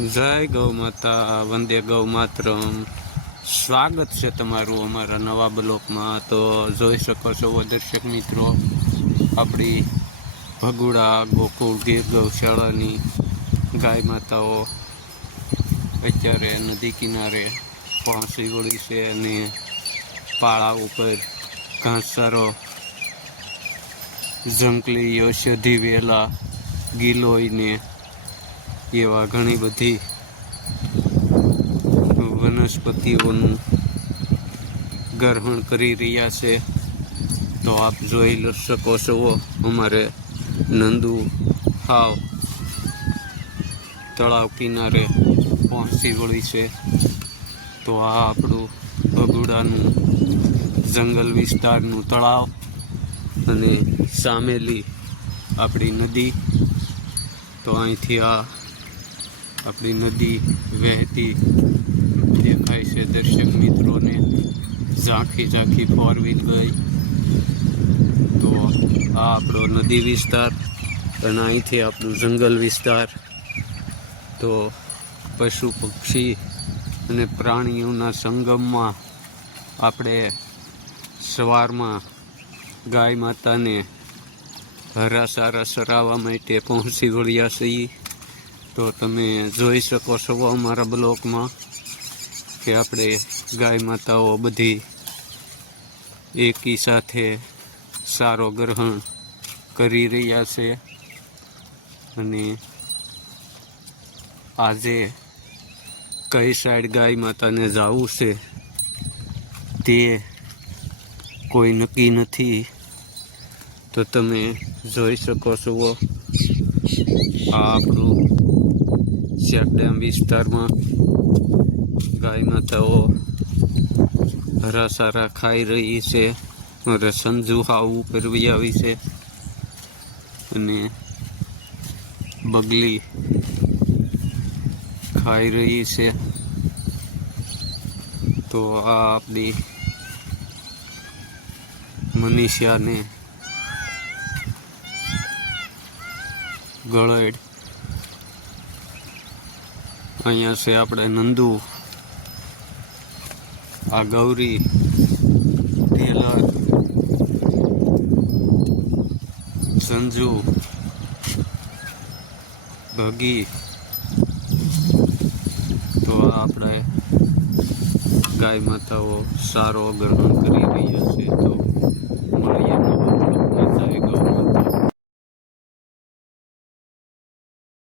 જય ગૌ માતા, વંદે ગૌ માતરમ. સ્વાગત છે તમારું અમારા નવા બ્લોકમાં. તો જોઈ શકો છો દર્શક મિત્રો, આપણી ભગુડા, ગોકુળ, ગીર ગૌશાળાની ગાય માતાઓ અત્યારે નદી કિનારે પહોંચી વળી છે અને પાળા ઉપર ઘાસચારો ઝંકલી ઔષધિ વેલા ગીલોઈને એવા ઘણી બધી વનસ્પતિઓનું ગ્રહણ કરી રહ્યા છે. તો આપ જોઈ શકો છો અમારે નંદુ હાવ તળાવ કિનારે પહોંચી વળી છે. તો આ આપણું બગુડાનું જંગલ વિસ્તારનું તળાવ અને સામેલી આપણી નદી. તો અહીંથી આ આપણી નદી વહેતી દેખાય છે. દર્શક મિત્રોને ઝાંખી ઝાંખી ફોર વ્હીલ ગઈ. તો આ આપણો નદી વિસ્તાર અને અહીંથી આપણું જંગલ વિસ્તાર. તો પશુ પક્ષી અને પ્રાણીઓના સંગમમાં આપણે સવારમાં ગાય માતાને હરા સારા સરાવવા માટે પહોંચી વળ્યા છીએ. તો તમે જોઈ શકો છો અમારા બ્લોકમાં કે આપણે ગાય માતાઓ બધી એકી સાથે સારો ગ્રહણ કરી રહ્યા છે. અને આજે કઈ સાઈડ ગાય માતાને જવું છે તે કોઈ નક્કી નથી. તો તમે જોઈ શકો છો આ આપણું શેક ડેમ વિસ્તારમાં ગાય માતાઓ હરા સારા ખાઈ રહી છે. સંજુહાવું સંજુ હાવું આવી છે. અને બગલી ખાઈ રહી છે. તો આ આપણી મનીષાને ગળેડ અહીંયા છે આપણે નંદુ, આ ગૌરી, ટેલર, સંજુ, ભગી. તો આપણે ગાય માતાઓ સારો ગ્રહણ કરી રહ્યા છે. તો